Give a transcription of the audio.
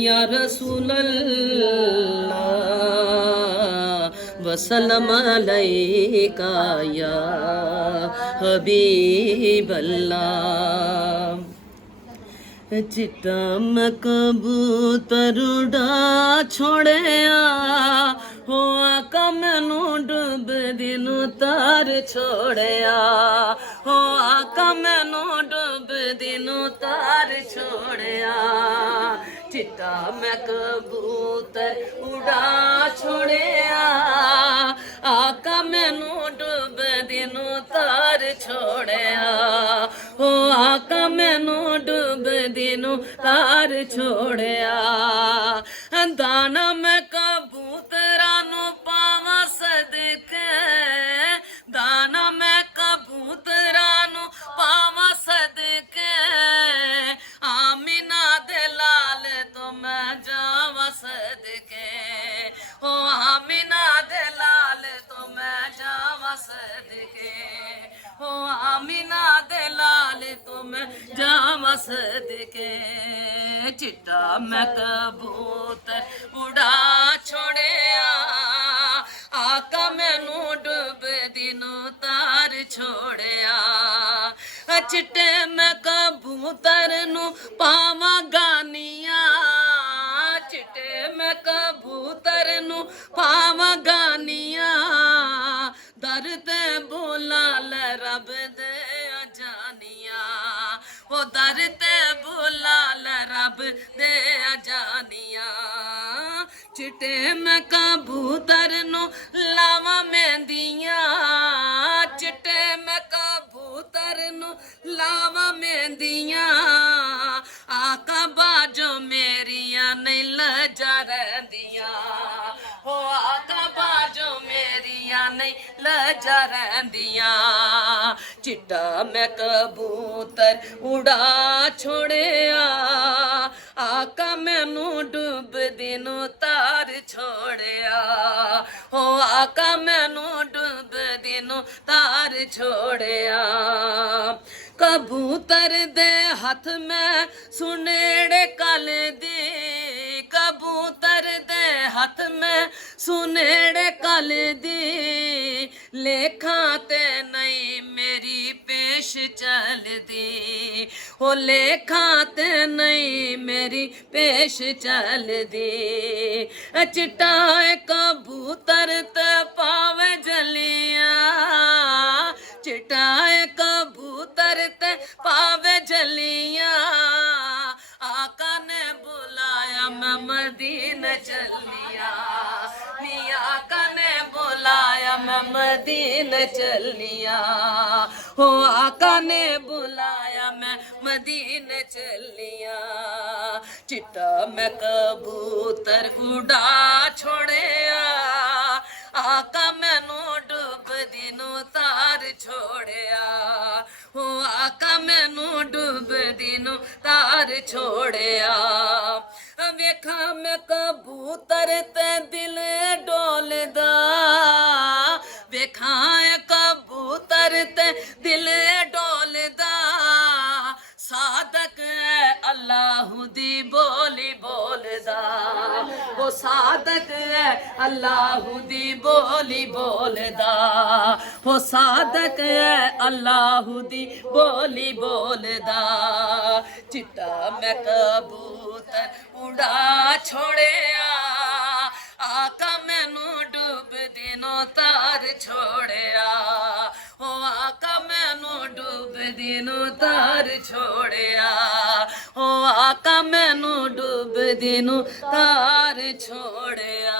या रसूल अल्लाह वसल्लम अलैका या हबीब अल्लाह। चिट्टा मैं कबूतर उड़ा छोड़िया हो आका मैनू डुबदी नू तार छोड़िया हो आका मैनू डुबदी नू तार छोड़िया। चिट्टा मैं कबूतर उड़ा छोड़िया आका मैनू डुबदी नू तार छोड़िया हो आका मैनू डुबदी नू तार छोड़िया। दाना मैं कबूतरा नू पावा सदके दाना मैं कबूतरा नू पावा सदके आमिना दे लाल तो मैं जावा सदके हो आमिना दे लाल तो मैं जावा सदके हो आमिना दे लाल तो मैं जावा सदके। चिट्टा मैं कबूतर उड़ा छोड़िया आका मैनू डुबदी नू तार छोड़िया। चिट्टे मैं कबूतर नू पावा गानिया चिट्टे मैं कबूतर नू पावा गानिया दर ते बोला ले रब दे जानिया वो दर ते बोला ले रब दे जानिया। चिट्टे मैं कबूतर नू लावा मेहंदियां चिट्टे मैं कबूतर नू लावा मेहंदियां आका बाजो मेरिया नहीं लजा रहंदियां हो आका बाजो मेरिया नहीं लजा रहंदियां। चिट्टा मैं कबूतर उड़ा छोड़िया आका मैनू डुबदी नू तार छोड़िया हो आका मैनू डुबदी नू तार छोड़िया। कबूतर दे हाथ में सुनेड़े कल दी कबूतर दे हाथ में सुनेड़े कल दी लेखा ते नहीं मेरी पेश चल दी हो लेखा ते नहीं मेरी पेश चल दी। चिट्टा कबूतर ते पावे जलिया चिट्टा कबूतर ते पावे जलिया आका ने बुलाया मैं मदीने चलिया नी आका ने बुलाया मैं मदीने चलिया हो आका ने बुलाया मैं मदीने चलिया। चिट्टा मैं कबूतर उड़ा छोड़िया आका मैनू डुबदी नू तार छोड़िया हो आका मैनू डुबदी नू तार छोड़िया। वेखा मैं कबूतर ते दिल डोलदा वेखा कबूतर ते दिल डोलदा सादक है अल्लाह दी बोली बोलदा वो सादक है अल्लाह दी बोली बोलदा वो सादक है अल्लाह दी बोली बोलदा। चिट्टा मैं कबूतर उड़ा छोड़िया आका मैनू डुबदी नू तार छोड़िया हो आका मैनू डुबदी नू तार छोड़िया हो आका मैनू डुबदी नू तार छोड़िया।